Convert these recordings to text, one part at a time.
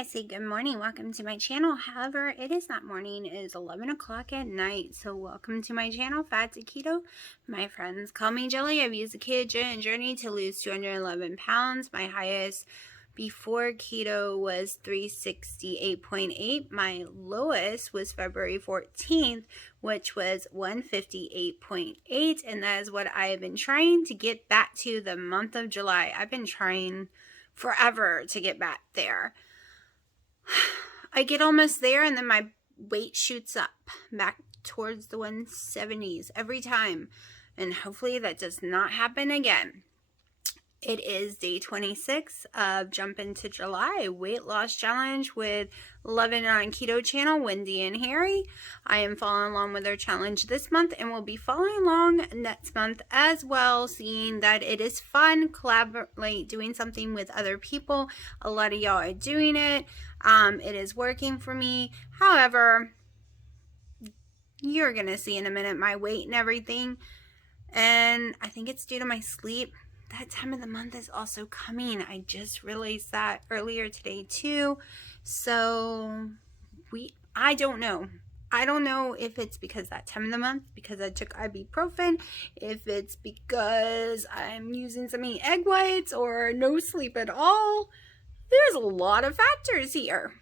I say good morning. Welcome to my channel. However, it is not morning. It is 11 o'clock at night. So welcome to my channel, Fat to Keto. My friends call me Jelly. I've used the ketogenic journey to lose 211 pounds. My highest before keto was 368.8. My lowest was February 14th, which was 158.8. And that is what I have been trying to get back to the month of July. I've been trying forever to get back there. I get almost there and then my weight shoots up back towards the 170s every time. And hopefully that does not happen again. It is day 26 of Jump Into July Weight Loss Challenge with Love It On Keto channel, Wendy and Harry. I am following along with their challenge this month and will be following along next month as well, seeing that it is fun, collaborate, doing something with other people. A lot of y'all are doing it. It is working for me. However, you're going to see in a minute my weight and everything. And I think it's due to my sleep. That time of the month is also coming. I just realized that earlier today too. So I don't know. I don't know if it's because that time of the month, because I took ibuprofen, if it's because I'm using so many egg whites or no sleep at all. There's a lot of factors here.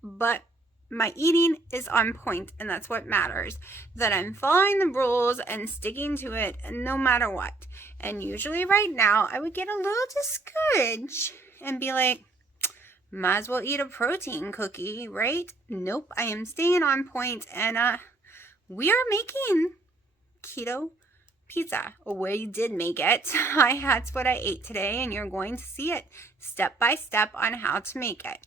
But my eating is on point, and that's what matters. That I'm following the rules and sticking to it no matter what. And usually right now, I would get a little discouraged and be like, might as well eat a protein cookie, right? Nope, I am staying on point, and we are making keto pizza. We did make it. That's what I ate today, and you're going to see it step by step on how to make it.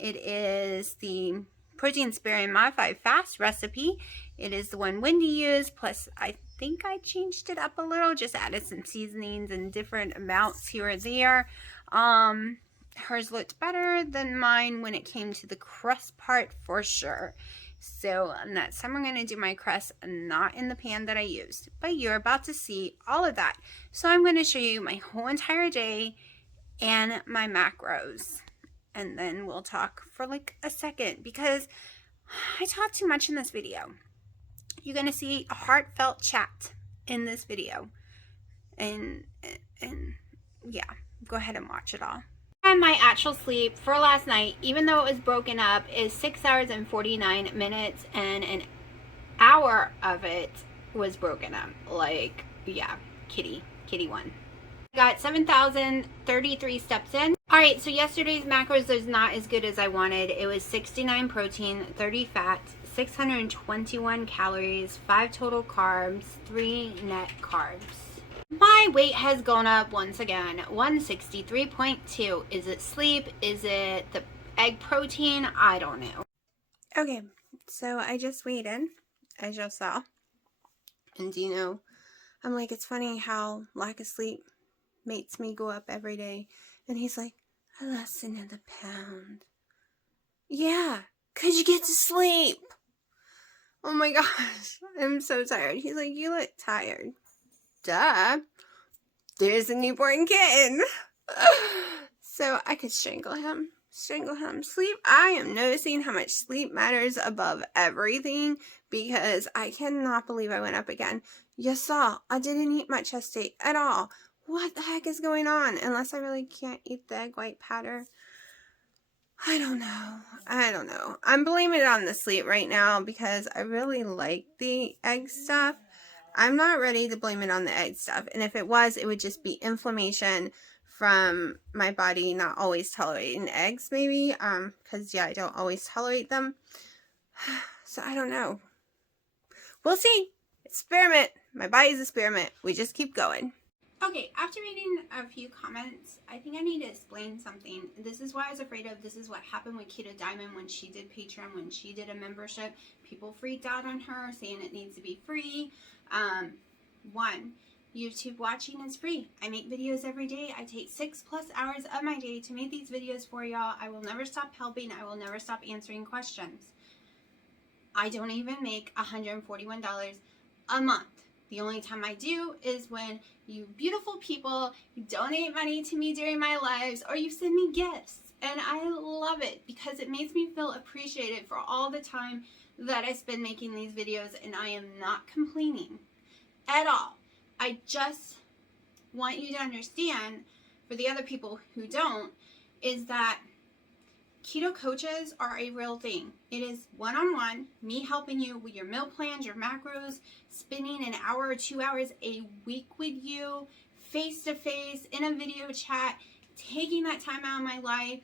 It is the protein sparing modified fast recipe. It is the one Wendy used, plus I think I changed it up a little, just added some seasonings and different amounts here or there. Hers looked better than mine when it came to the crust part for sure. So next time I'm going to do my crust not in the pan that I used, but you're about to see all of that. So I'm going to show you my whole entire day and my macros. And then we'll talk for like a second because I talk too much in this video. You're going to see a heartfelt chat in this video. And yeah, go ahead and watch it all. And my actual sleep for last night, even though it was broken up, is 6 hours and 49 minutes. And an hour of it was broken up. Like, yeah, kitty one. Got 7,033 steps in. All right, so yesterday's macros is not as good as I wanted. It was 69 protein, 30 fat, 621 calories, 5 total carbs, 3 net carbs. My weight has gone up once again, 163.2. Is it sleep? Is it the egg protein? I don't know. Okay, so I just weighed in, as you saw. And you know, I'm like, it's funny how lack of sleep makes me go up every day. And he's like, I lost another pound. Yeah, 'cause you get to sleep. Oh my gosh, I'm so tired. He's like, you look tired. Duh. There's a newborn kitten. So I could strangle him. Sleep. I am noticing how much sleep matters above everything because I cannot believe I went up again. You saw, I didn't eat much yesterday at all. What the heck is going on? Unless I really can't eat the egg white powder. I don't know. I'm blaming it on the sleep right now because I really like the egg stuff. I'm not ready to blame it on the egg stuff. And if it was, it would just be inflammation from my body not always tolerating eggs maybe. Because yeah, I don't always tolerate them. So I don't know. We'll see. Experiment. My body's experiment. We just keep going. Okay, after reading a few comments, I think I need to explain something. This is why I was afraid of. This is what happened with Keto Diamond when she did Patreon, when she did a membership. People freaked out on her, saying it needs to be free. One, YouTube watching is free. I make videos every day. I take 6+ hours of my day to make these videos for y'all. I will never stop helping. I will never stop answering questions. I don't even make $141 a month. The only time I do is when you beautiful people donate money to me during my lives or you send me gifts. And I love it because it makes me feel appreciated for all the time that I spend making these videos, and I am not complaining at all. I just want you to understand, for the other people who don't, is that keto coaches are a real thing. It is one-on-one, me helping you with your meal plans, your macros, spending an hour or 2 hours a week with you, face-to-face, in a video chat, taking that time out of my life,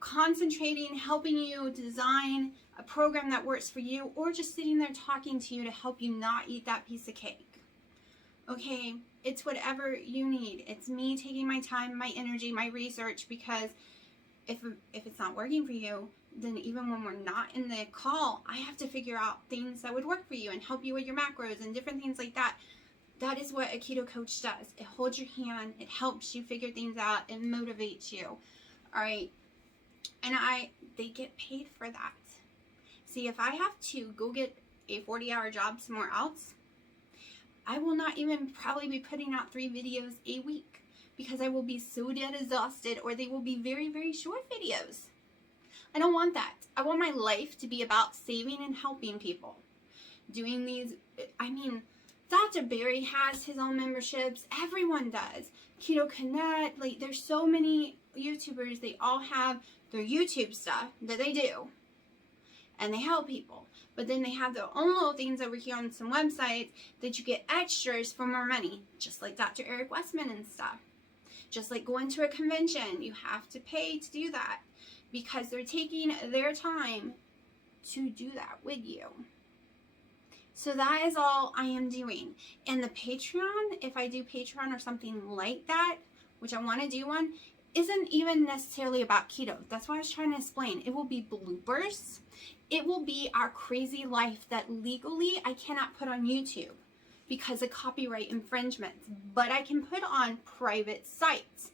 concentrating, helping you design a program that works for you, or just sitting there talking to you to help you not eat that piece of cake. Okay, it's whatever you need. It's me taking my time, my energy, my research, because if it's not working for you, then even when we're not in the call, I have to figure out things that would work for you and help you with your macros and different things like that. That is what a keto coach does. It holds your hand, it helps you figure things out, it motivates you. All right, and they get paid for that. See, if I have to go get a 40-hour job somewhere else, I will not even probably be putting out 3 videos a week because I will be so dead exhausted, or they will be very, very short videos. I don't want that. I want my life to be about saving and helping people. Doing these, I mean, Dr. Barry has his own memberships. Everyone does. Keto Connect, like there's so many YouTubers, they all have their YouTube stuff that they do. And they help people. But then they have their own little things over here on some websites that you get extras for more money. Just like Dr. Eric Westman and stuff. Just like going to a convention, you have to pay to do that. Because they're taking their time to do that with you. So that is all I am doing. And the Patreon, if I do Patreon or something like that, which I want to do one, isn't even necessarily about keto. That's what I was trying to explain. It will be bloopers. It will be our crazy life that legally I cannot put on YouTube because of copyright infringements, but I can put on private sites.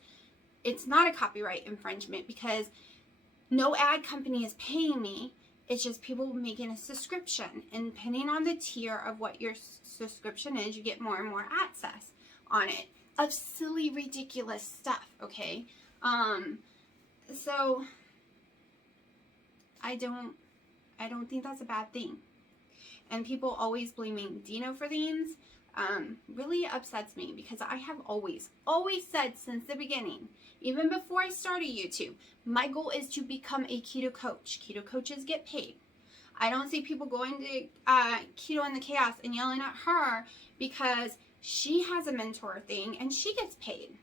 It's not a copyright infringement because no ad company is paying me. It's just people making a subscription, and depending on the tier of what your subscription is, you get more and more access on it of silly, ridiculous stuff, okay? So I don't think that's a bad thing. And people always blaming Dino for things really upsets me, because I have always said since the beginning, even before I started YouTube, my goal is to become a keto coach. Keto coaches get paid. I don't see people going to Keto in the Chaos and yelling at her because she has a mentor thing and she gets paid.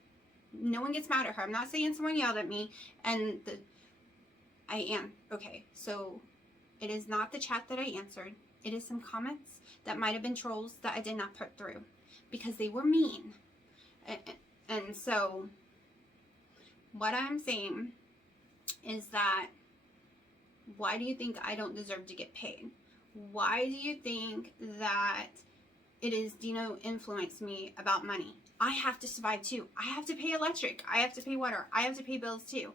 No one gets mad at her. I'm not saying someone yelled at me, and I am. Okay, so it is not the chat that I answered. It is some comments that might have been trolls that I did not put through because they were mean. And so what I'm saying is that, why do you think I don't deserve to get paid? Why do you think that it is Dino influenced me about money? I have to survive too. I have to pay electric. I have to pay water. I have to pay bills too.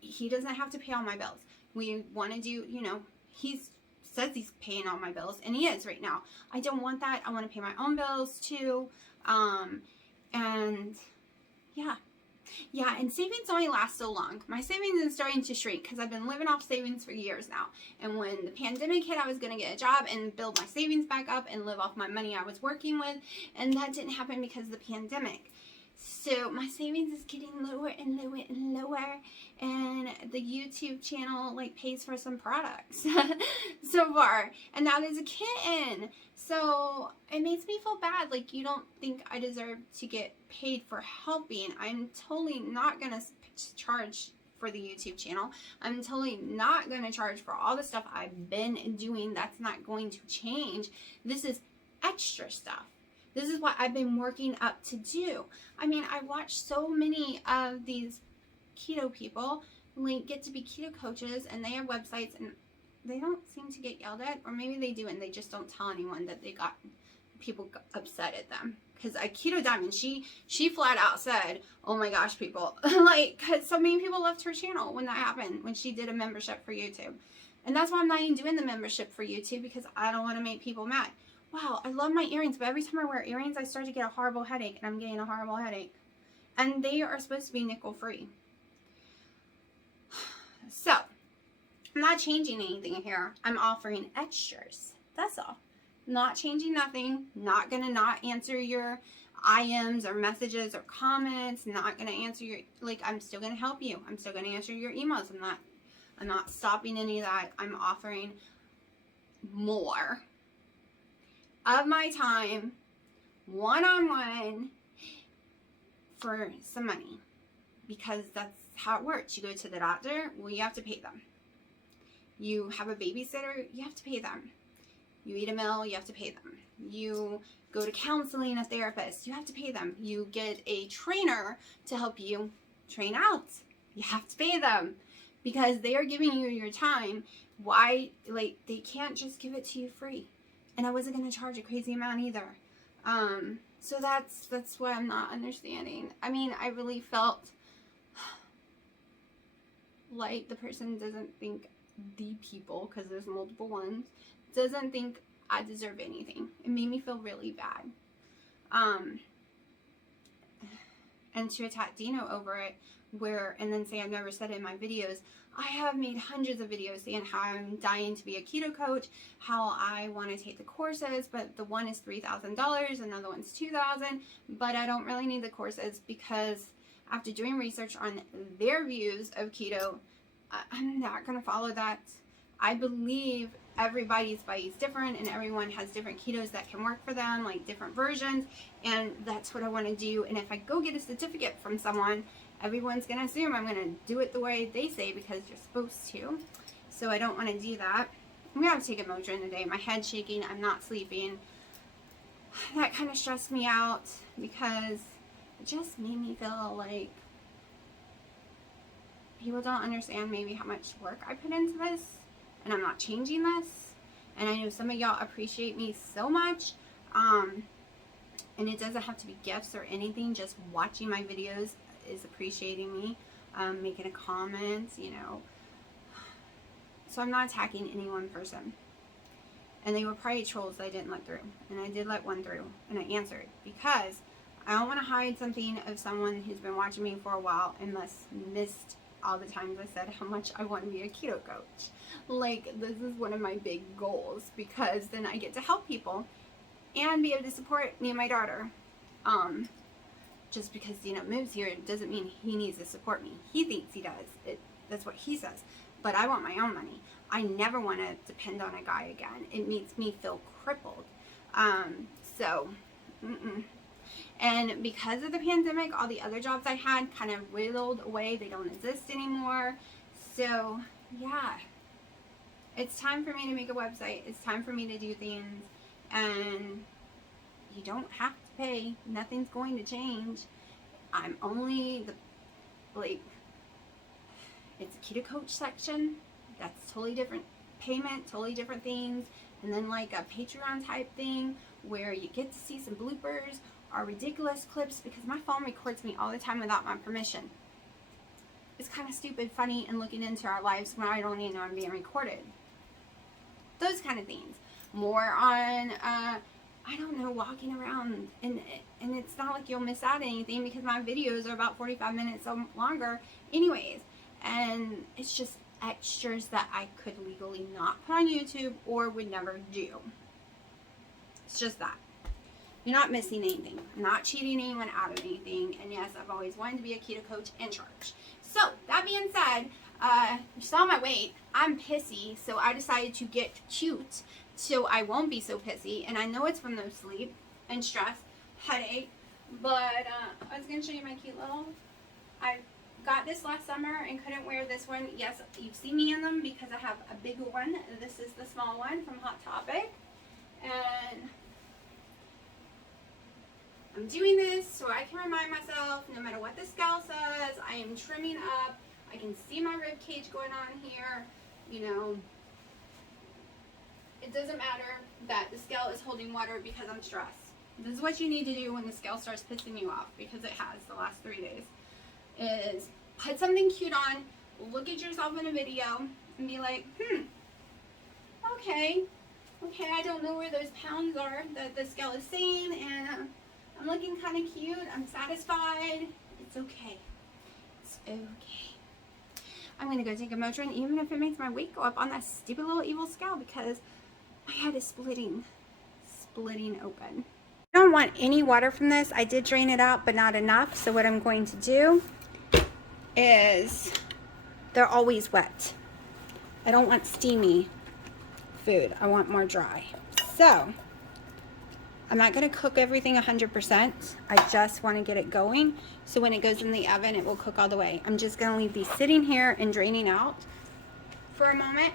He doesn't have to pay all my bills. We want to do, he says he's paying all my bills, and he is right now. I don't want that. I want to pay my own bills too. And yeah, and savings only last so long. My savings is starting to shrink because I've been living off savings for years now. And when the pandemic hit, I was going to get a job and build my savings back up and live off my money I was working with. And that didn't happen because of the pandemic. So my savings is getting lower and lower and lower. And the YouTube channel pays for some products so far. And that is a kitten. So it makes me feel bad. You don't think I deserve to get paid for helping. I'm totally not going to charge for the YouTube channel. I'm totally not going to charge for all the stuff I've been doing. That's not going to change. This is extra stuff. This is what I've been working up to do. I mean, I watch so many of these keto people get to be keto coaches, and they have websites, and they don't seem to get yelled at, or maybe they do and they just don't tell anyone that they got people upset at them. Because Keto Diamond, she flat out said, oh my gosh, people, because so many people left her channel when that happened, when she did a membership for YouTube. And that's why I'm not even doing the membership for YouTube, because I don't want to make people mad. Wow, I love my earrings, but every time I wear earrings, I start to get a horrible headache, and I'm getting a horrible headache. And they are supposed to be nickel free. So, I'm not changing anything here. I'm offering extras. That's all. Not changing nothing. Not gonna not answer your IMs or messages or comments. Not gonna answer your, like, I'm still gonna help you. I'm still gonna answer your emails. I'm not stopping any of that. I'm offering more of my time, one-on-one, for some money, because that's how it works. You go to the doctor, well, you have to pay them. You have a babysitter, you have to pay them. You eat a meal, you have to pay them. You go to counseling, a therapist, you have to pay them. You get a trainer to help you train out, you have to pay them, because they are giving you your time. Why, like, they can't just give it to you free. And I wasn't going to charge a crazy amount either. So that's what I'm not understanding. I mean, I really felt like the person doesn't think, the people, because there's multiple ones, doesn't think I deserve anything. It made me feel really bad. And to attack Dino over it, and then say I've never said it in my videos. I have made hundreds of videos saying how I'm dying to be a keto coach, how I want to take the courses, but the one is $3,000, another one's $2,000, but I don't really need the courses, because after doing research on their views of keto, I'm not going to follow that. I believe everybody's body is different, and everyone has different ketos that can work for them, like different versions, and that's what I want to do. And if I go get a certificate from someone, everyone's going to assume I'm going to do it the way they say, because you're supposed to. So I don't want to do that. I'm going to have to take a Motrin today. My head's shaking. I'm not sleeping. That kind of stressed me out, because it just made me feel like people don't understand maybe how much work I put into this, and I'm not changing this. And I know some of y'all appreciate me so much, and it doesn't have to be gifts or anything. Just watching my videos is appreciating me, making a comment, you know. So I'm not attacking any one person. And they were probably trolls that I didn't let through, and I did let one through, and I answered, because I don't want to hide something of someone who's been watching me for a while and missed all the times I said how much I want to be a keto coach. Like, this is one of my big goals, because then I get to help people and be able to support me and my daughter. Just because Dino moves here doesn't mean he needs to support me. He thinks he does. That's what he says. But I want my own money. I never want to depend on a guy again. It makes me feel crippled. And because of the pandemic, all the other jobs I had kind of whittled away. They don't exist anymore. So, yeah. It's time for me to make a website. It's time for me to do things. And you don't have to pay. Nothing's going to change. I'm only it's a keto coach section. That's totally different payment, totally different things. And then like a Patreon type thing where you get to see some bloopers or ridiculous clips, because my phone records me all the time without my permission. It's kind of stupid, funny, and looking into our lives when I don't even know I'm being recorded. Those kind of things. More on, I don't know, walking around, and it's not like you'll miss out on anything, because my videos are about 45 minutes or longer anyways, and it's just extras that I could legally not put on YouTube or would never do. It's just that. You're not missing anything. I'm not cheating anyone out of anything, and yes, I've always wanted to be a keto coach in charge. So, that being said, you saw my weight. I'm pissy, so I decided to get cute so I won't be so pissy. And I know it's from no sleep and stress, headache. But I was going to show you my cute little... I got this last summer and couldn't wear this one. Yes, you've seen me in them because I have a big one. This is the small one from Hot Topic. And I'm doing this so I can remind myself, no matter what the scale says, I am trimming up. I can see my rib cage going on here. You know, it doesn't matter that the scale is holding water because I'm stressed. This is what you need to do when the scale starts pissing you off, because it has the last 3 days, is put something cute on, look at yourself in a video, and be like, okay, I don't know where those pounds are that the scale is saying, and I'm looking kind of cute, I'm satisfied, it's okay. It's okay. I'm going to go take a Motrin, even if it makes my weight go up on that stupid little evil scale, because my head is splitting open. I don't want any water from this. I did drain it out, but not enough. So what I'm going to do is, they're always wet. I don't want steamy food. I want more dry. So I'm not going to cook everything 100%. I just want to get it going. So when it goes in the oven, it will cook all the way. I'm just going to leave these sitting here and draining out for a moment.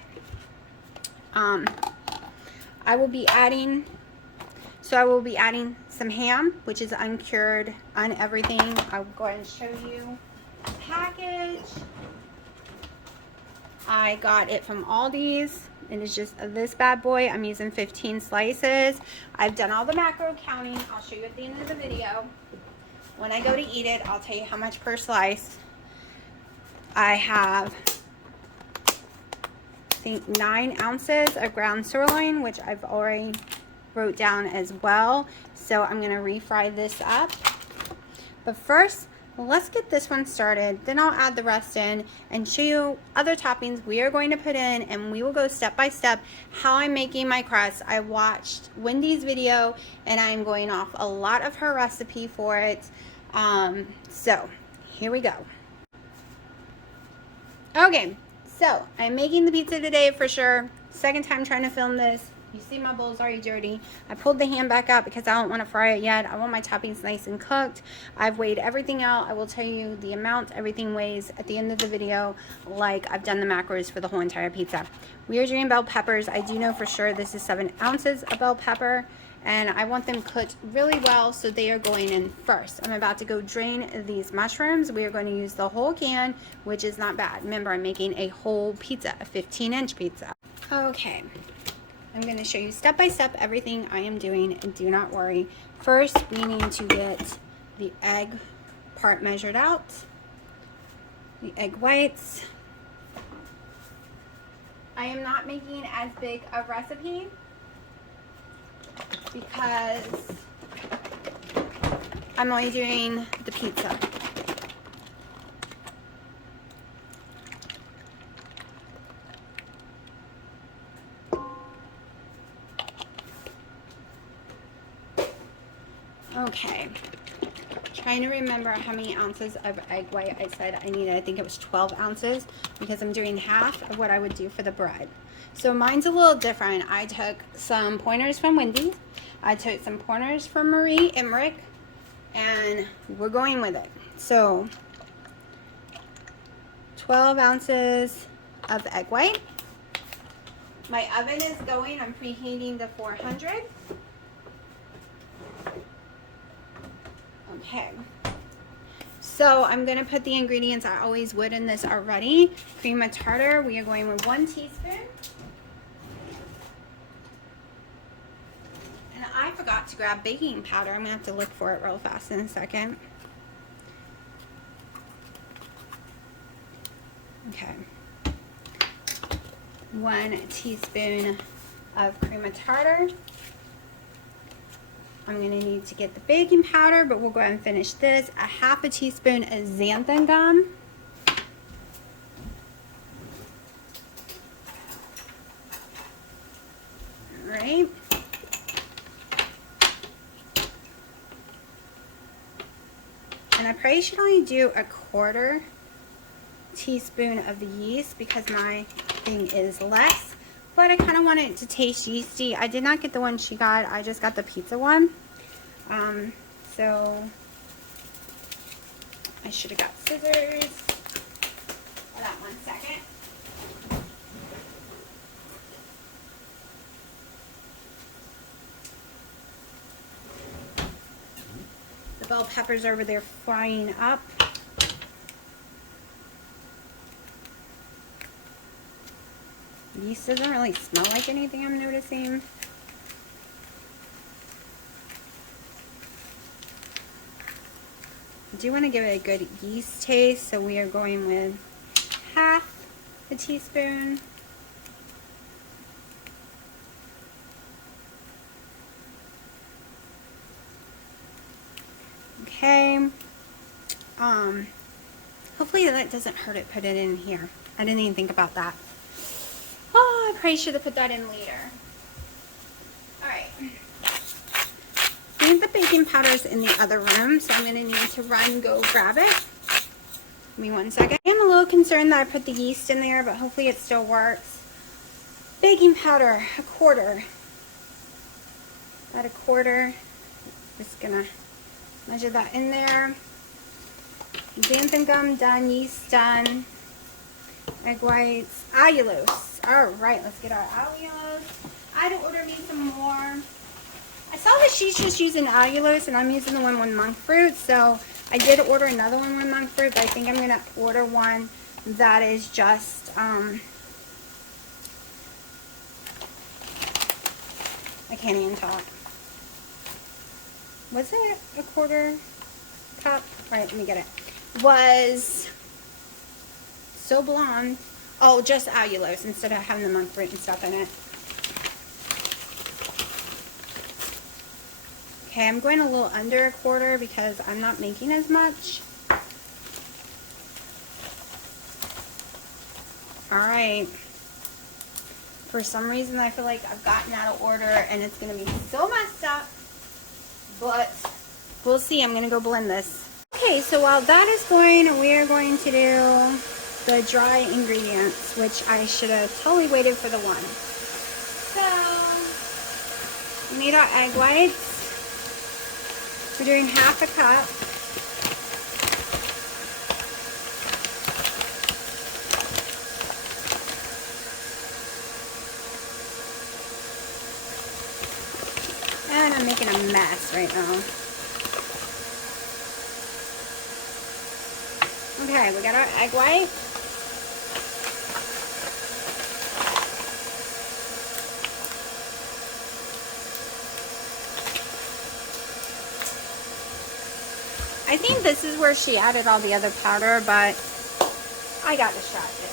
I will be adding some ham, which is uncured, on everything. I'll go ahead and show you the package. I got it from Aldi's. It is just this bad boy. I'm using 15 slices. I've done all the macro counting. I'll show you at the end of the video. When I go to eat it, I'll tell you how much per slice. I have, I think, 9 ounces of ground sirloin, which I've already wrote down as well. So I'm going to refry this up. But first, let's get this one started. Then I'll add the rest in and show you other toppings we are going to put in, and we will go step by step how I'm making my crust. I watched Wendy's video and I'm going off a lot of her recipe for it. So here we go. Okay, so I'm making the pizza today for sure. Second time trying to film this. You see my bowl's already dirty. I pulled the ham back out because I don't want to fry it yet. I want my toppings nice and cooked. I've weighed everything out. I will tell you the amount everything weighs at the end of the video, like I've done the macros for the whole entire pizza. We are doing bell peppers. I do know for sure this is 7 ounces of bell pepper, and I want them cooked really well, so they are going in first. I'm about to go drain these mushrooms. We are going to use the whole can, which is not bad. Remember, I'm making a whole pizza, a 15-inch pizza. Okay. I'm going to show you step by step everything I am doing, and do not worry. First, we need to get the egg part measured out. The egg whites. I am not making as big a recipe because I'm only doing the pizza. Okay, trying to remember how many ounces of egg white I said I needed. I think it was 12 ounces because I'm doing half of what I would do for the bread. So mine's a little different. I took some pointers from Wendy's. I took some pointers from Marie Emmerich, and we're going with it. So 12 ounces of egg white. My oven is going. I'm preheating to 400. Okay, so I'm going to put the ingredients I always would in this already. Cream of tartar, we are going with 1 teaspoon. And I forgot to grab baking powder. I'm going to have to look for it real fast in a second. Okay. 1 teaspoon of cream of tartar. I'm going to need to get the baking powder, but we'll go ahead and finish this. A half a teaspoon of xanthan gum. All right. And I probably should only do a 1/4 teaspoon of the yeast because my thing is less. But I kind of want it to taste yeasty. I did not get the one she got. I just got the pizza one. So I should have got scissors. Hold on 1 second. The bell peppers are over there frying up. Yeast doesn't really smell like anything I'm noticing. I do want to give it a good yeast taste, so we are going with half a teaspoon. Okay. Hopefully that doesn't hurt it. Put it in here. I didn't even think about that. Oh, I probably should have put that in later. Alright. I think the baking powder's in the other room, so I'm going to need to go grab it. Give me 1 second. I'm a little concerned that I put the yeast in there, but hopefully it still works. Baking powder, 1/4. About 1/4. Just gonna measure that in there. Xanthan gum done, yeast done, egg whites, allulose. Alright, let's get our allulose. I had to order me some more. I saw that she's just using allulose and I'm using the one with monk fruit, so I did order another one with monk fruit, but I think I'm going to order one that is just, I can't even talk. Was it 1/4 cup? Right, let me get it. Was So Blonde. Oh, just allulose instead of having the monk fruit and stuff in it. Okay, I'm going a little under 1/4 because I'm not making as much. Alright. For some reason I feel like I've gotten out of order and it's going to be so messed up. But we'll see. I'm going to go blend this. Okay, so while that is going, we are going to do the dry ingredients, which I should have totally waited for the one. So, we need our egg whites. We're doing 1/2 cup. And I'm making a mess right now. Okay, we got our egg white. I think this is where she added all the other powder, but I got distracted.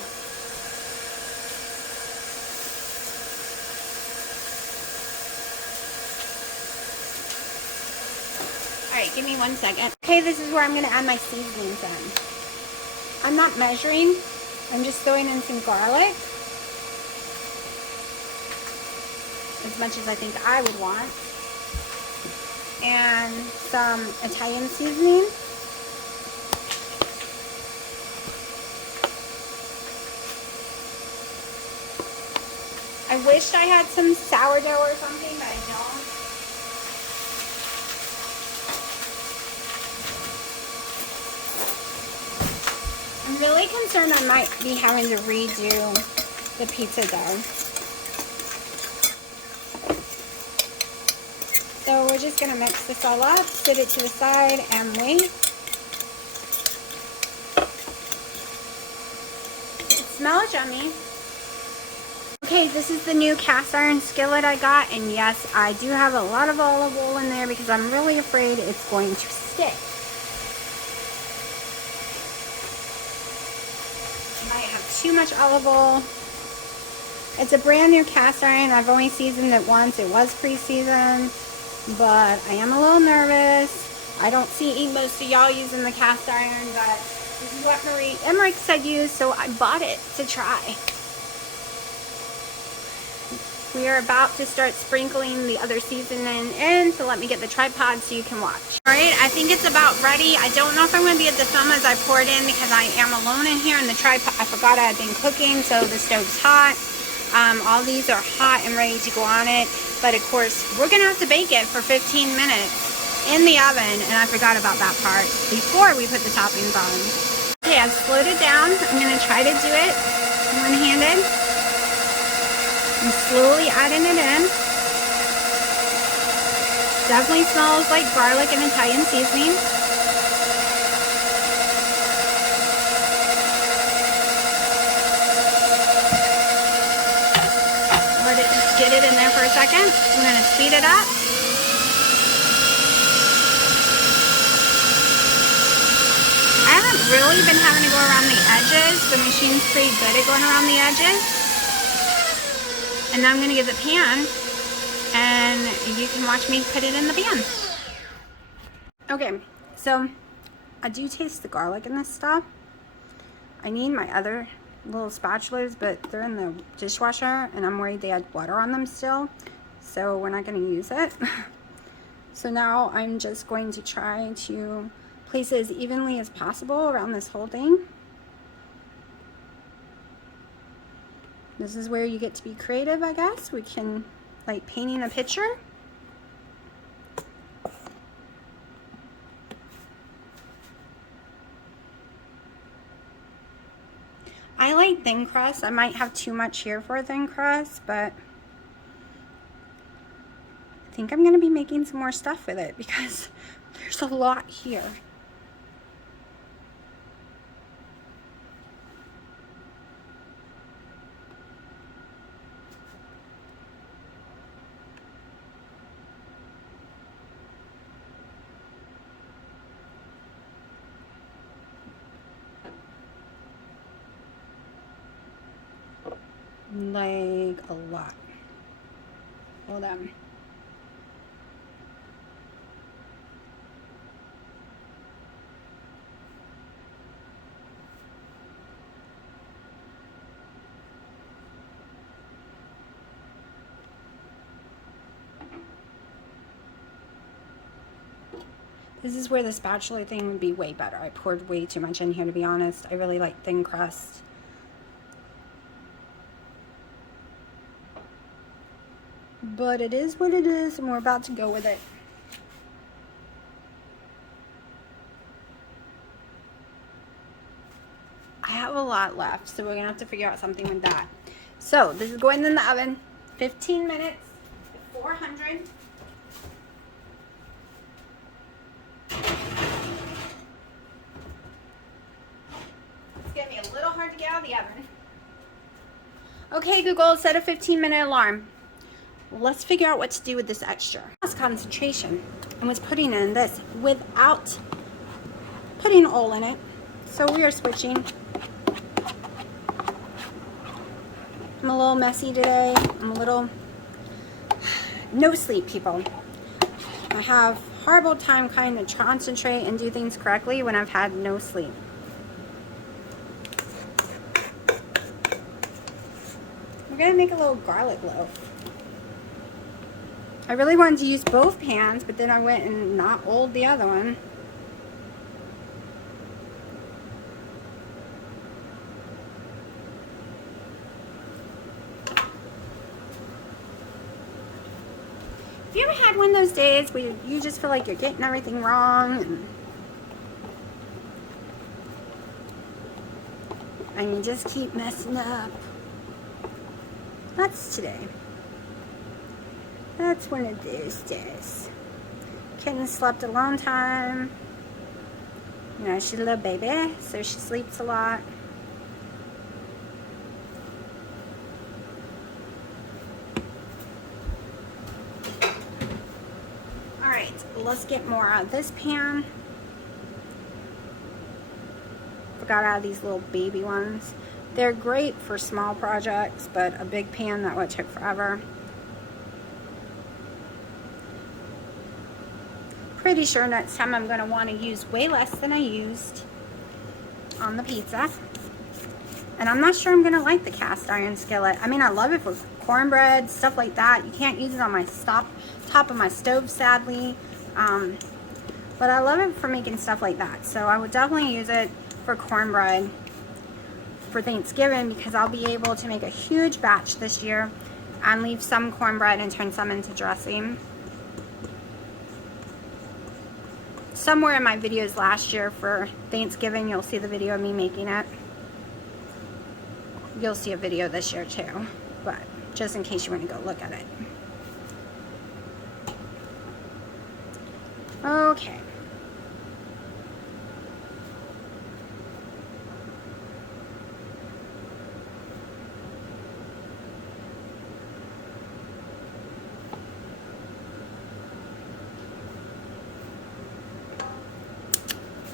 Alright, give me 1 second. Okay, this is where I'm going to add my seasonings in. I'm not measuring. I'm just throwing in some garlic. As much as I think I would want. And some Italian seasoning. I wished I had some sourdough or something, but I don't. I'm really concerned I might be having to redo the pizza dough. So we're just going to mix this all up, sit it to the side, and wait. It smells yummy. Okay, this is the new cast iron skillet I got, and yes, I do have a lot of olive oil in there because I'm really afraid it's going to stick. I might have too much olive oil. It's a brand new cast iron. I've only seasoned it once. It was pre-seasoned. But I am a little nervous. I don't see most of y'all using the cast iron, but this is what Marie Emmerich said use, so I bought it to try. We are about to start sprinkling the other seasoning in, so let me get the tripod so you can watch. Alright, I think it's about ready. I don't know if I'm going to be at the film as I pour it in because I am alone in here, and the tripod, I forgot I had been cooking, so the stove's hot. All these are hot and ready to go on it. But of course, we're going to have to bake it for 15 minutes in the oven. And I forgot about that part before we put the toppings on. Okay, I've slowed it down. I'm going to try to do it one-handed. I'm slowly adding it in. Definitely smells like garlic and Italian seasoning. Get it in there for a second. I'm going to speed it up. I haven't really been having to go around the edges. The machine's pretty good at going around the edges. And now I'm going to get the pan, and you can watch me put it in the pan. Okay, so I do taste the garlic in this stuff. I need my other little spatulas, but they're in the dishwasher and I'm worried they had water on them still, so we're not going to use it. So now I'm just going to try to place it as evenly as possible around this whole thing. This is where you get to be creative, I guess. We can, like painting a picture. I like thin crust. I might have too much here for a thin crust, but I think I'm going to be making some more stuff with it because there's a lot here. Like a lot. Hold on. This is where the spatula thing would be way better. I poured way too much in here, to be honest. I really like thin crust. But it is what it is, and we're about to go with it. I have a lot left, so we're gonna have to figure out something with that. So this is going in the oven, 15 minutes at 400. It's gonna be a little hard to get out of the oven. Okay, Google, set a 15-minute alarm. Let's figure out what to do with this extra. Concentration and was putting in this without putting oil in it. So we are switching. I'm a little messy today. I'm a little no sleep, people. I have horrible time kind of concentrate and do things correctly when I've had no sleep. We're gonna make a little garlic loaf. I really wanted to use both pans, but then I went and not oiled the other one. Have you ever had one of those days where you just feel like you're getting everything wrong and you just keep messing up? That's today. That's one of those days. Kitten slept a long time. You know, she's a little baby, so she sleeps a lot. Alright, let's get more out of this pan. Forgot out of these little baby ones. They're great for small projects, but a big pan, that would take forever. Pretty sure next time I'm going to want to use way less than I used on the pizza. And I'm not sure I'm going to like the cast iron skillet. I mean, I love it for cornbread, stuff like that. You can't use it on my top of my stove, sadly. But I love it for making stuff like that. So I would definitely use it for cornbread for Thanksgiving, because I'll be able to make a huge batch this year and leave some cornbread and turn some into dressing. Somewhere in my videos last year for Thanksgiving, you'll see the video of me making it. You'll see a video this year too, but just in case you want to go look at it. Okay.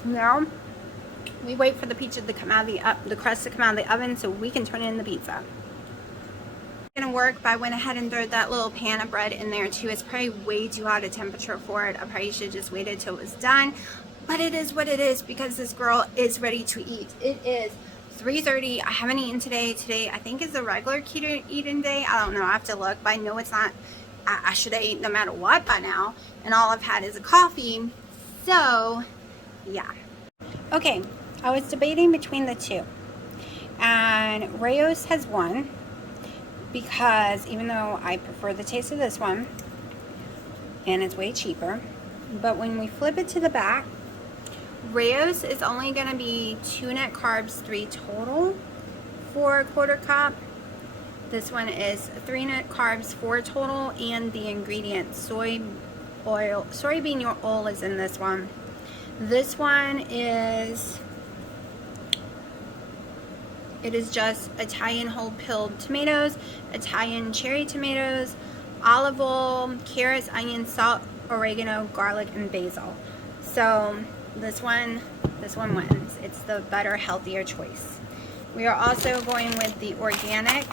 Now we wait for the pizza to come out of the crust to come out of the oven so we can turn it in the pizza. It's gonna work, but I went ahead and threw that little pan of bread in there too. It's probably way too hot a temperature for it. I probably should just waited till it was done, but it is what it is because this girl is ready to eat. It is 3:30. I haven't eaten today. Today I think is the regular keto eating day. I don't know. I have to look, but I know it's not. I should have eaten no matter what by now, and all I've had is a coffee. So yeah. Okay, I was debating between the two, and Rao's has won because even though I prefer the taste of this one and it's way cheaper, but when we flip it to the back, Rao's is only going to be 2 net carbs, 3 total for a quarter cup. This one is 3 net carbs, 4 total, and the ingredient soybean oil is in this one. This one is, it is just Italian whole peeled tomatoes, Italian cherry tomatoes, olive oil, carrots, onion, salt, oregano, garlic, and basil. So this one wins. It's the better, healthier choice. We are also going with the organic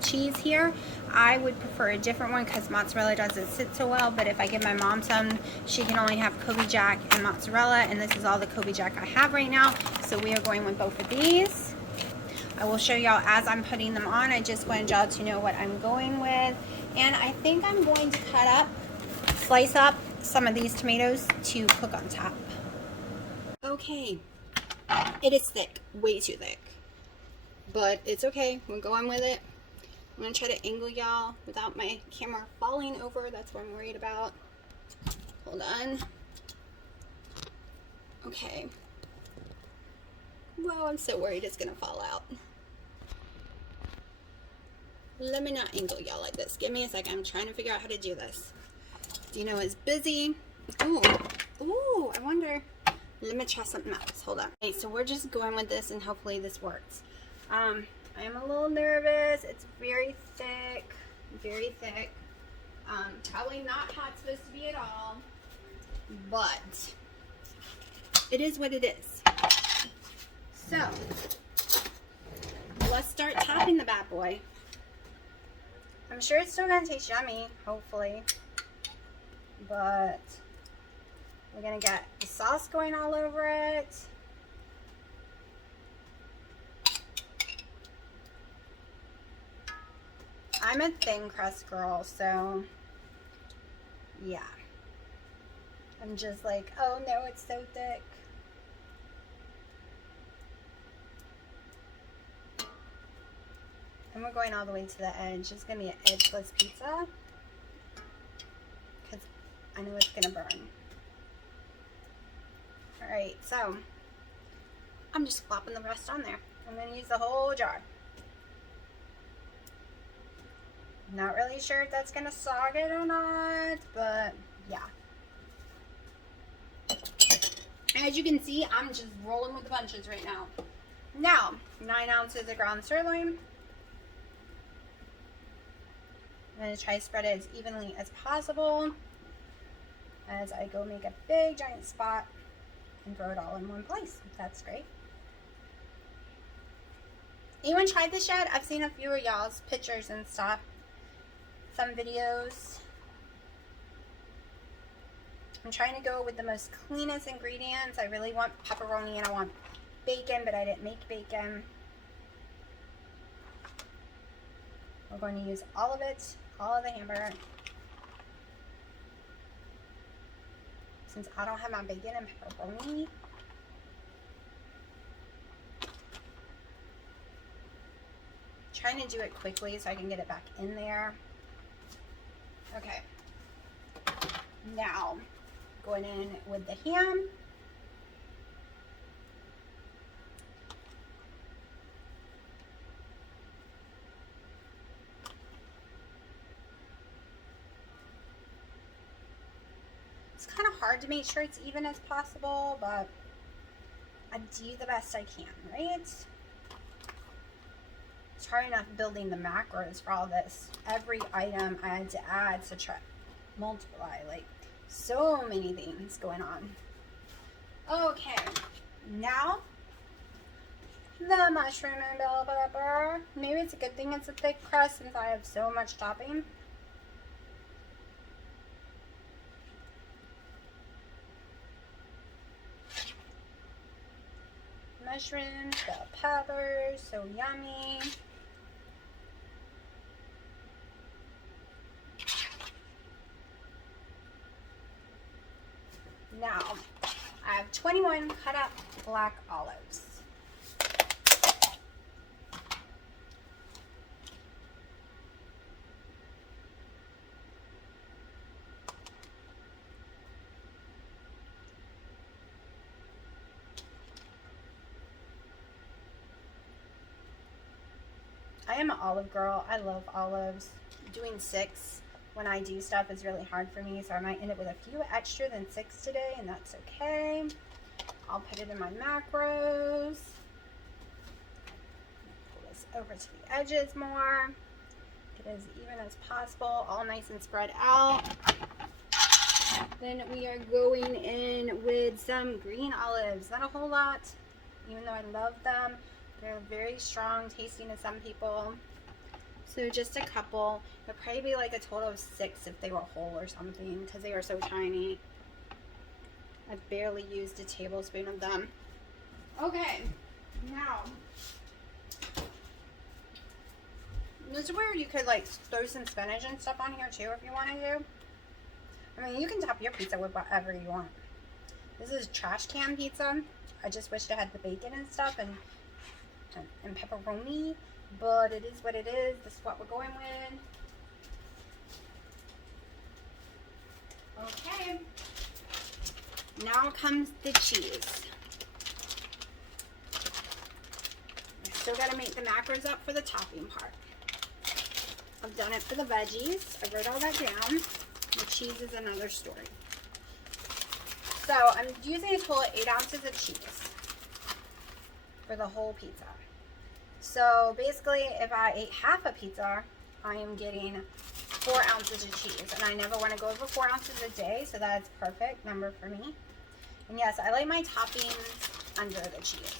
cheese here. I would prefer a different one because mozzarella doesn't sit so well, but if I give my mom some, she can only have Kobe Jack and mozzarella, and this is all the Kobe Jack I have right now, so we are going with both of these. I will show y'all as I'm putting them on. I just wanted y'all to know what I'm going with, and I think I'm going to slice up some of these tomatoes to cook on top. Okay, it is thick, way too thick, but it's okay. We're going with it. I'm going to try to angle y'all without my camera falling over. That's what I'm worried about. Hold on. Okay. Well, I'm so worried it's going to fall out. Let me not angle y'all like this. Give me a second. I'm trying to figure out how to do this. Dino is busy. Ooh, I wonder. Let me try something else. Hold on. Okay, so we're just going with this and hopefully this works. I am a little nervous. It's very thick, very thick. Probably not how it's supposed to be at all, but it is what it is. So let's start topping the bad boy. I'm sure it's still gonna taste yummy, hopefully, but we're gonna get the sauce going all over it. I'm a thin crust girl, so yeah. I'm just like, oh no, it's so thick. And we're going all the way to the edge. It's going to be an edgeless pizza, because I know it's going to burn. Alright, so I'm just flopping the rest on there. I'm going to use the whole jar. Not really sure if that's going to sog it or not, but yeah. As you can see, I'm just rolling with the punches right now. Now, 9 ounces of ground sirloin. I'm going to try to spread it as evenly as possible as I go make a big giant spot and throw it all in one place. That's great. Anyone tried this yet? I've seen a few of y'all's pictures and stuff. Some videos. I'm trying to go with the most cleanest ingredients. I really want pepperoni and I want bacon, but I didn't make bacon. We're going to use all of it, all of the hamburger. Since I don't have my bacon and pepperoni. Trying to do it quickly so I can get it back in there. Okay. Now, going in with the ham. It's kind of hard to make sure it's even as possible, but I do the best I can, right? It's hard enough building the macros for all this. Every item I had to add to try multiply, like so many things going on. Okay, now the mushroom and bell pepper. Maybe it's a good thing it's a thick crust since I have so much topping. mushrooms, bell peppers, so yummy. Now, I have 21 cut up black olives. I am an olive girl. I love olives. Doing 6 when I do stuff is really hard for me, so I might end up with a few extra than 6 today, and that's okay. I'll put it in my macros. Pull this over to the edges more. Get it as even as possible, all nice and spread out. Then we are going in with some green olives. Not a whole lot, even though I love them. They're very strong tasting to some people. So just a couple. There'd probably be like a total of 6 if they were whole or something, because they are so tiny. I barely used a tablespoon of them. Okay, now this is where you could like throw some spinach and stuff on here too if you want to do. I mean, you can top your pizza with whatever you want. This is trash can pizza. I just wished I had the bacon and stuff and pepperoni, but it is what it is. This is what we're going with. Okay. Now comes the cheese. I still got to make the macros up for the topping part. I've done it for the veggies. I wrote all that down. The cheese is another story. So I'm using a total of 8 ounces of cheese for the whole pizza. So basically, if I ate half a pizza, I am getting 4 ounces of cheese. And I never want to go over 4 ounces a day, so that's a perfect number for me. And yes, I like my toppings under the cheese.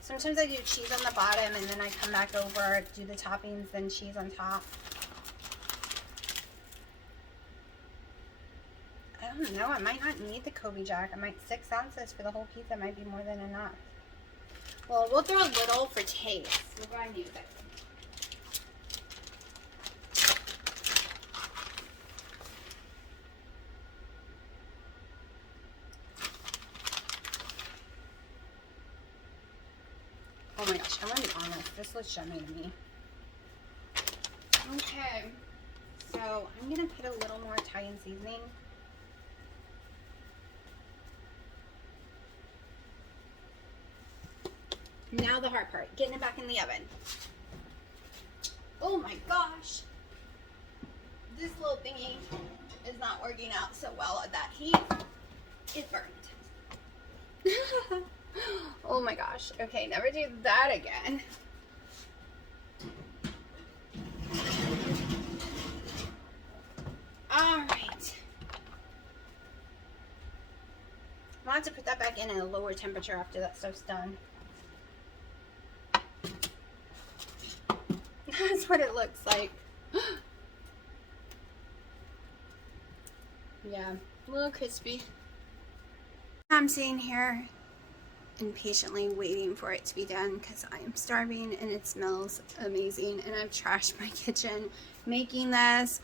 Sometimes I do cheese on the bottom, and then I come back over, do the toppings, then cheese on top. I don't know, I might not need the Kobe Jack. I might 6 ounces for the whole pizza might be more than enough. Well, we'll throw a little for taste. We'll go ahead and use it. Oh my gosh, I'm gonna be honest. This looks yummy to me. Okay, so I'm gonna put a little more Italian seasoning. Now the hard part, getting it back in the oven. Oh my gosh. This little thingy is not working out so well at that heat. It burned. Oh my gosh. Okay, never do that again. Alright. I'll have to put that back in at a lower temperature after that stuff's done. That's what it looks like. Yeah, a little crispy. I'm sitting here impatiently waiting for it to be done because I am starving and it smells amazing, and I've trashed my kitchen making this.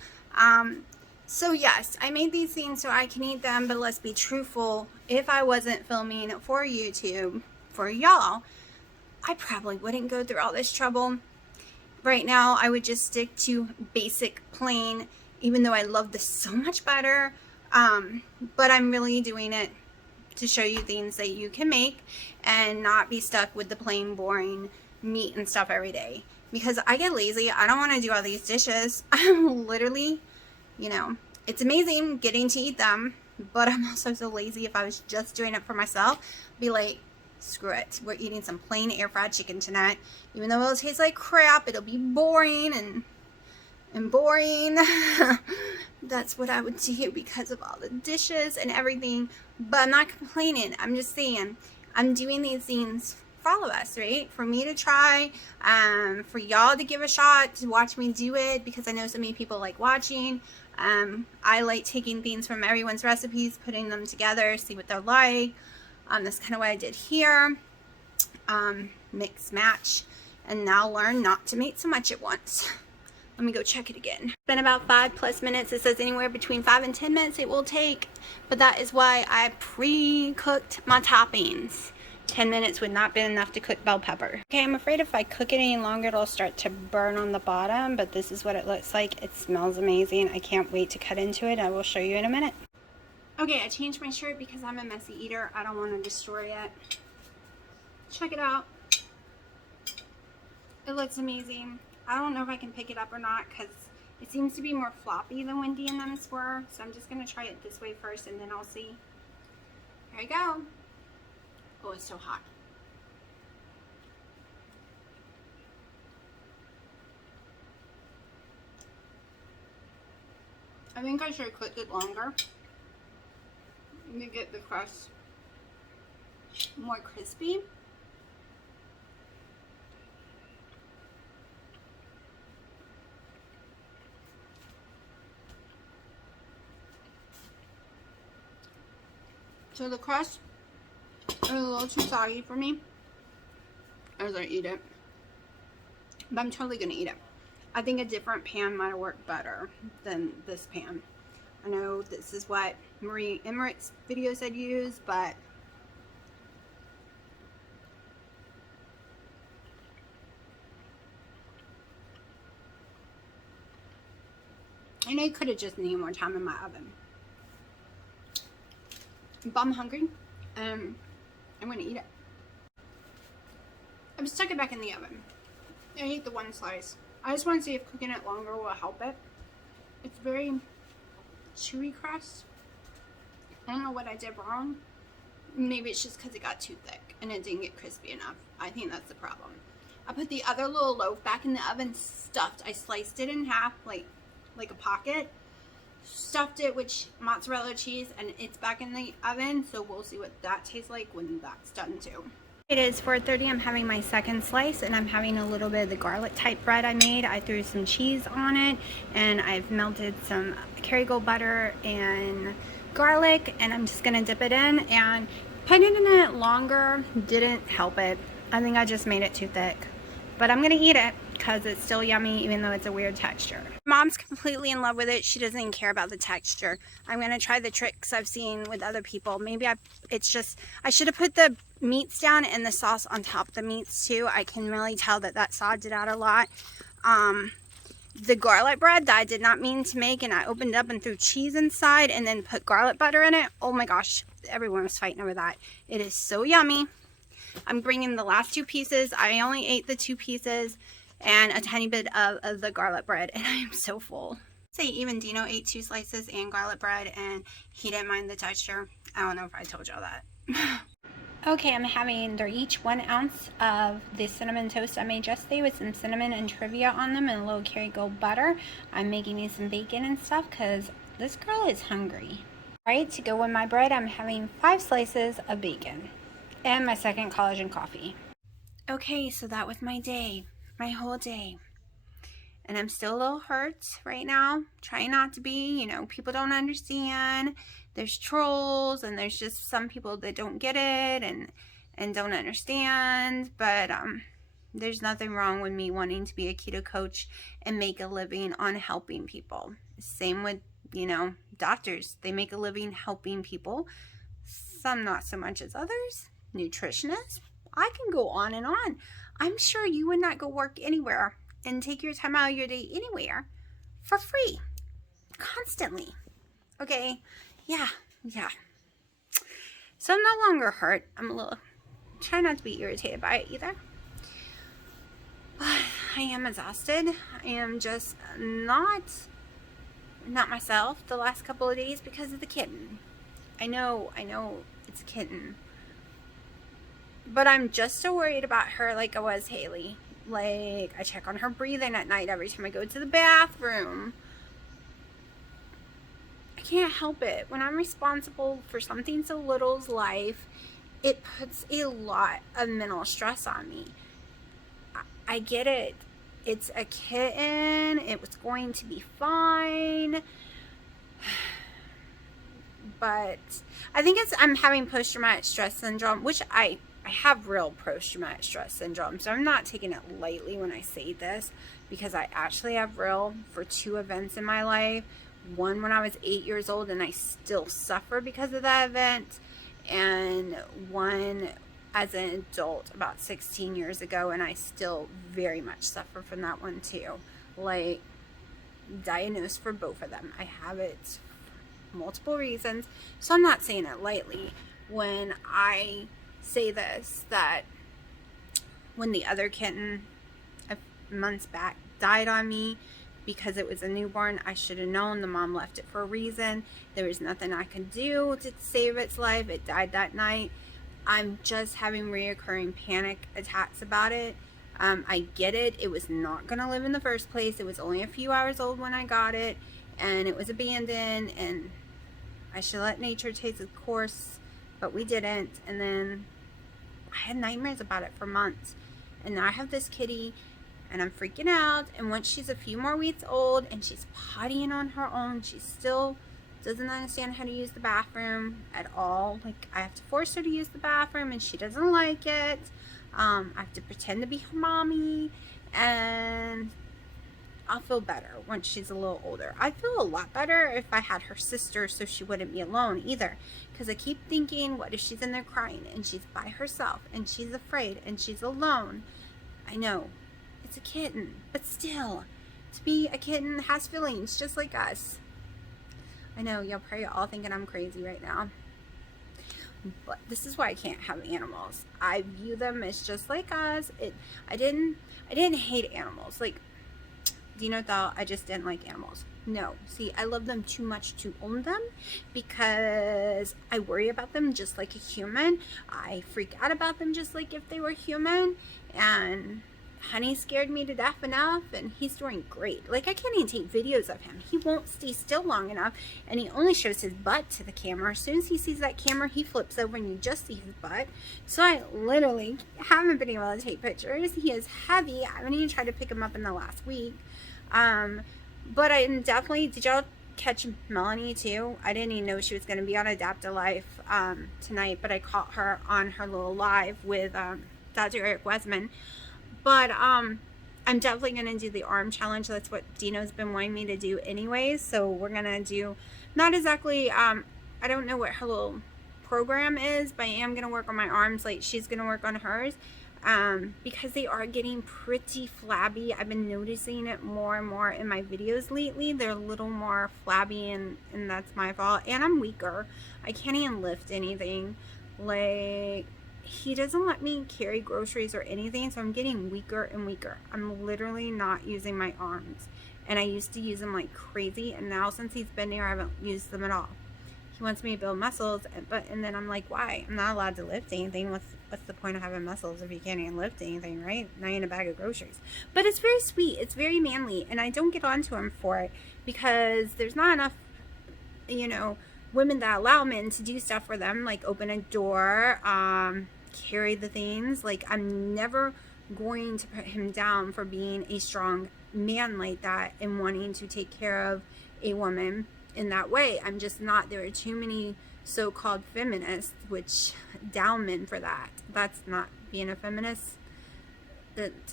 So yes, I made these things so I can eat them, but let's be truthful. If I wasn't filming for YouTube, for y'all, I probably wouldn't go through all this trouble. Right now, I would just stick to basic plain, even though I love this so much better. But I'm really doing it to show you things that you can make and not be stuck with the plain, boring meat and stuff every day. Because I get lazy. I don't want to do all these dishes. I'm literally, you know, it's amazing getting to eat them, but I'm also so lazy. If I was just doing it for myself, I'd be like, screw it. We're eating some plain air fried chicken tonight. Even though it'll taste like crap, it'll be boring and boring. That's what I would do because of all the dishes and everything. But I'm not complaining. I'm just saying I'm doing these things for all of us, right? For me to try, for y'all to give a shot, to watch me do it, because I know so many people like watching. I like taking things from everyone's recipes, putting them together, see what they're like. That's kind of what I did here. Mix, match, and now learn not to make so much at once. Let me go check it again. It's been about 5+ minutes. It says anywhere between 5 and 10 minutes it will take, but that is why I pre-cooked my toppings. 10 minutes would not be enough to cook bell pepper. Okay, I'm afraid if I cook it any longer, it'll start to burn on the bottom, but this is what it looks like. It smells amazing. I can't wait to cut into it. I will show you in a minute. Okay, I changed my shirt because I'm a messy eater. I don't want to destroy it. Check it out. It looks amazing. I don't know if I can pick it up or not because it seems to be more floppy than Wendy and them were. So I'm just going to try it this way first and then I'll see. There we go. Oh, it's so hot. I think I should have cooked it longer to get the crust more crispy. So the crust is a little too soggy for me as I eat it, but I'm totally gonna eat it. I think a different pan might have worked better than this pan. I know this is what Marie Emmerich's video said use, but I know you could have just needed more time in my oven. But I'm hungry. I'm gonna eat it. I stuck it back in the oven. I ate the one slice. I just want to see if cooking it longer will help it. It's very chewy crust. I don't know what I did wrong. Maybe it's just because it got too thick and it didn't get crispy enough. I think that's the problem. I put the other little loaf back in the oven stuffed. I sliced it in half like a pocket. Stuffed it with mozzarella cheese and it's back in the oven, so we'll see what that tastes like when that's done too. It is 4:30. I'm having my second slice and I'm having a little bit of the garlic type bread I made. I threw some cheese on it and I've melted some Kerrygold butter and garlic and I'm just gonna dip it in, and putting it in it longer didn't help it. I think I just made it too thick, but I'm gonna eat it because it's still yummy even though it's a weird texture. Mom's completely in love with it. She doesn't even care about the texture. I'm gonna try the tricks I've seen with other people. Maybe I should have put the meats down and the sauce on top of the meats too. I can really tell that sodded it out a lot. The garlic bread that I did not mean to make, and I opened it up and threw cheese inside and then put garlic butter in it. Oh my gosh, everyone was fighting over that. It is so yummy. I'm bringing the last 2 pieces. I only ate the 2 pieces and a tiny bit of the garlic bread, and I am so full. Say even Dino ate 2 slices and garlic bread and he didn't mind the texture. I don't know if I told y'all that. Okay, I'm having, they're each 1 ounce of the cinnamon toast I made yesterday with some cinnamon and trivia on them and a little Kerrygold butter. I'm making me some bacon and stuff because this girl is hungry. Alright, to go with my bread, I'm having 5 slices of bacon and my second collagen coffee. Okay, so that was my day. My whole day, and I'm still a little hurt right now, trying not to be. You know, people don't understand. There's trolls and there's just some people that don't get it and don't understand, but there's nothing wrong with me wanting to be a keto coach and make a living on helping people. Same with, you know, doctors. They make a living helping people, some not so much as others. Nutritionists, I can go on and on. I'm sure you would not go work anywhere and take your time out of your day anywhere for free, constantly. Okay, yeah. So I'm no longer hurt. I'm a little, try not to be irritated by it either. But I am exhausted. I am just not myself the last couple of days because of the kitten. I know it's a kitten. But I'm just so worried about her like I was Haley. Like, I check on her breathing at night every time I go to the bathroom. I can't help it. When I'm responsible for something so little's life, it puts a lot of mental stress on me. I get it. It's a kitten. It was going to be fine. but I think I'm having post-traumatic stress syndrome, which I have real post-traumatic stress syndrome, so I'm not taking it lightly when I say this, because I actually have real for 2 events in my life. One when I was 8 years old and I still suffer because of that event, and one as an adult about 16 years ago, and I still very much suffer from that one too. Like, diagnosed for both of them. I have it for multiple reasons, so I'm not saying it lightly when I say this, that when the other kitten months back died on me because it was a newborn, I should have known. The mom left it for a reason. There was nothing I could do to save its life. It died that night. I'm just having reoccurring panic attacks about it. I get it. It was not going to live in the first place. It was only a few hours old when I got it, and it was abandoned, and I should let nature take its course, but we didn't. And then I had nightmares about it for months, and now I have this kitty, and I'm freaking out. And once she's a few more weeks old and she's pottying on her own, she still doesn't understand how to use the bathroom at all. Like, I have to force her to use the bathroom and she doesn't like it. I have to pretend to be her mommy, and I'll feel better once she's a little older. I'd feel a lot better if I had her sister, so she wouldn't be alone either. Because I keep thinking, what if she's in there crying and she's by herself and she's afraid and she's alone? I know it's a kitten, but still, to be a kitten has feelings just like us. I know y'all probably all thinking I'm crazy right now, but this is why I can't have animals. I view them as just like us. I didn't hate animals. Like, Dino thought I just didn't like animals. No, see, I love them too much to own them, because I worry about them just like a human. I freak out about them just like if they were human. And Honey scared me to death enough, and he's doing great. Like, I can't even take videos of him. He won't stay still long enough, and he only shows his butt to the camera. As soon as he sees that camera, he flips over and you just see his butt. So I literally haven't been able to take pictures. He is heavy. I haven't even tried to pick him up in the last week. But I definitely, did y'all catch Melanie too? I didn't even know she was going to be on Adapt a Life tonight, but I caught her on her little live with Dr. Eric Wesman. But I'm definitely going to do the arm challenge. That's what Dino's been wanting me to do anyways. So we're going to do, not exactly, I don't know what her little program is, but I am going to work on my arms like she's going to work on hers. Because they are getting pretty flabby. I've been noticing it more and more in my videos lately. They're a little more flabby, and that's my fault. And I'm weaker. I can't even lift anything. Like, he doesn't let me carry groceries or anything, so I'm getting weaker and weaker. I'm literally not using my arms, and I used to use them like crazy, and now since he's been here, I haven't used them at all. He wants me to build muscles, and then I'm like, why? I'm not allowed to lift anything. What's the point of having muscles if you can't even lift anything, right? Not in a bag of groceries. But it's very sweet. It's very manly, and I don't get onto him for it, because there's not enough, women that allow men to do stuff for them, like open a door, carry the things. Like, I'm never going to put him down for being a strong man like that and wanting to take care of a woman in that way. I'm just not. There are too many so-called feminists which down men for that. That's not being a feminist,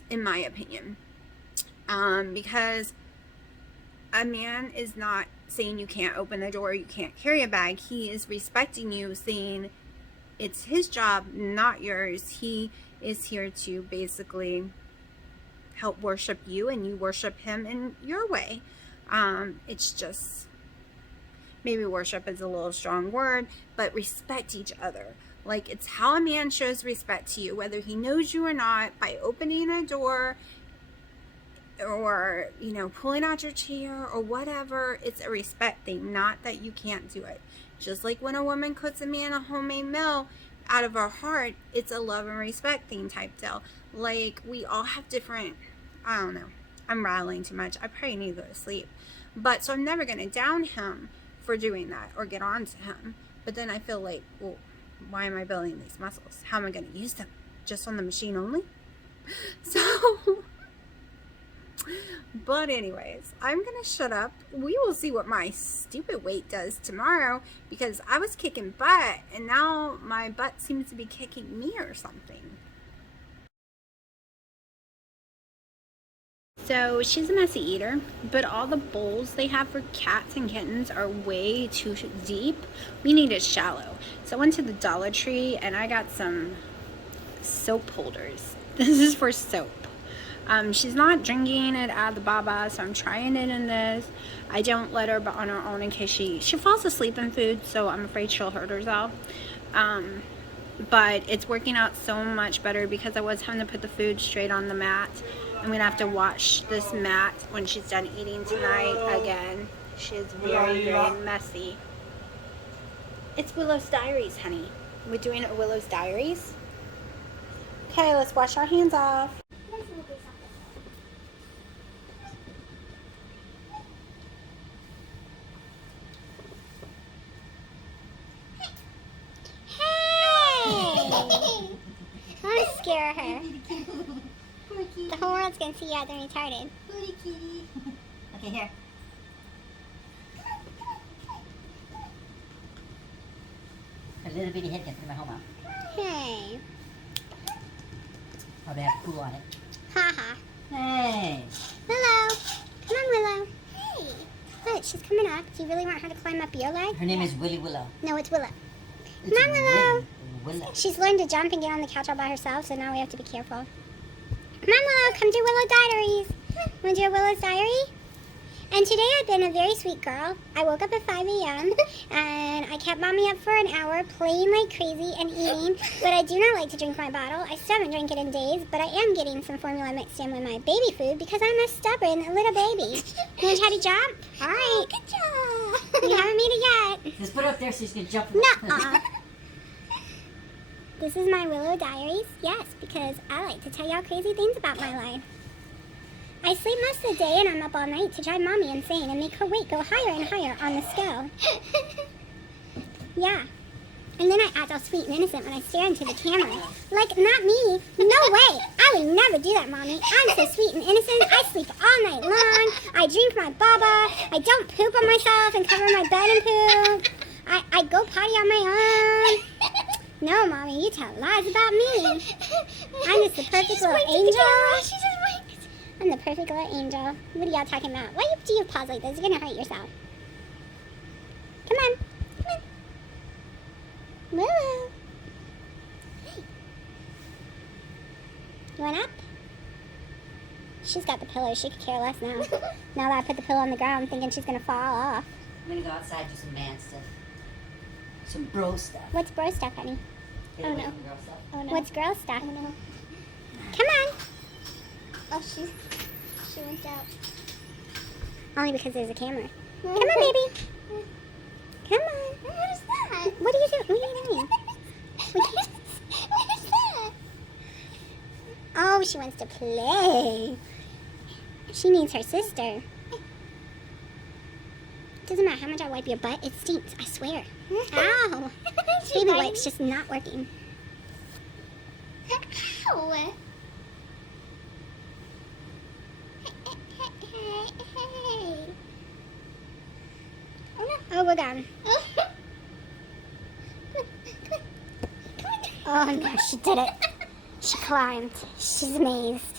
in my opinion. Because a man is not saying you can't open the door, you can't carry a bag. He is respecting you, saying it's his job, not yours. He is here to basically help worship you, and you worship him in your way. It's just, maybe worship is a little strong word, but respect each other. Like, it's how a man shows respect to you, whether he knows you or not, by opening a door, or, pulling out your chair or whatever. It's a respect thing, not that you can't do it. Just like when a woman cooks a man a homemade meal out of her heart, it's a love and respect thing type deal. Like, we all have different, I don't know. I'm rattling too much. I probably need to go to sleep. But, so I'm never going to down him for doing that or get on to him. But then I feel like, well, why am I building these muscles? How am I going to use them? Just on the machine only? So, But anyways, I'm gonna shut up. We will see what my stupid weight does tomorrow, because I was kicking butt and now my butt seems to be kicking me or something. So she's a messy eater, but all the bowls they have for cats and kittens are way too deep. We need it shallow. So I went to the Dollar Tree and I got some soap holders. This is for soap. She's not drinking it out of the baba, so I'm trying it in this. I don't let her on her own in case she falls asleep in food, so I'm afraid she'll hurt herself. But it's working out so much better because I was having to put the food straight on the mat. I'm going to have to wash this mat when she's done eating tonight again. She's very, very messy. It's Willow's Diaries, honey. We're doing a Willow's Diaries. Okay, let's wash our hands off. Don't scare her. The whole world's gonna see you out there retarded. Okay, here. A little bitty head can put in my home out. Hey. Oh, they have poo on it. Haha. Hey. Willow. Come on, Willow. Hey. Look, she's coming up. Do you really want her to climb up your leg? Her name is Willy Willow. No, it's Willow. It's Come on, Willow. Willow. She's learned to jump and get on the couch all by herself, so now we have to be careful. Come on, Willow. Come do Willow Diaries. Want to do a Willow's Diary? And today I've been a very sweet girl. I woke up at 5 a.m. and I kept Mommy up for an hour playing like crazy and eating, but I do not like to drink my bottle. I still haven't drank it in days, but I am getting some formula mixed in with my baby food because I'm a stubborn little baby. You want to try to jump? All right. Good job. We haven't made it yet. Just put it up there so she's going to jump. Nuh-uh. This is my Willow Diaries. Yes, because I like to tell y'all crazy things about my life. I sleep most of the day and I'm up all night to drive Mommy insane and make her weight go higher and higher on the scale. Yeah. And then I act all sweet and innocent when I stare into the camera. Like, not me. No way. I would never do that, Mommy. I'm so sweet and innocent. I sleep all night long. I drink my baba. I don't poop on myself and cover my bed in poop. I go potty on my own. No, Mommy, you tell lies about me. I'm just the perfect little angel. I'm the perfect little angel. What are y'all talking about? Why do you pause like this? You're gonna hurt yourself. Come on. Come on. Willow. Hey. You want up? She's got the pillow. She could care less now. Now that I put the pillow on the ground, I'm thinking she's gonna fall off. I'm going to go outside and do some man stuff. Some bro stuff. What's bro stuff, honey? Get Oh, away no. from girl stuff. Oh, no. What's girl stuff? Oh, no. Come on. Oh, she went out. Only because there's a camera. Come on, baby. Come on. What is that? What are you doing? What are you doing? What is that? Oh, she wants to play. She needs her sister. Doesn't matter how much I wipe your butt, it stinks, I swear. Ow. Baby wipe's just not working. Ow. Oh, we're gone. Oh no, she did it. She climbed. She's amazed.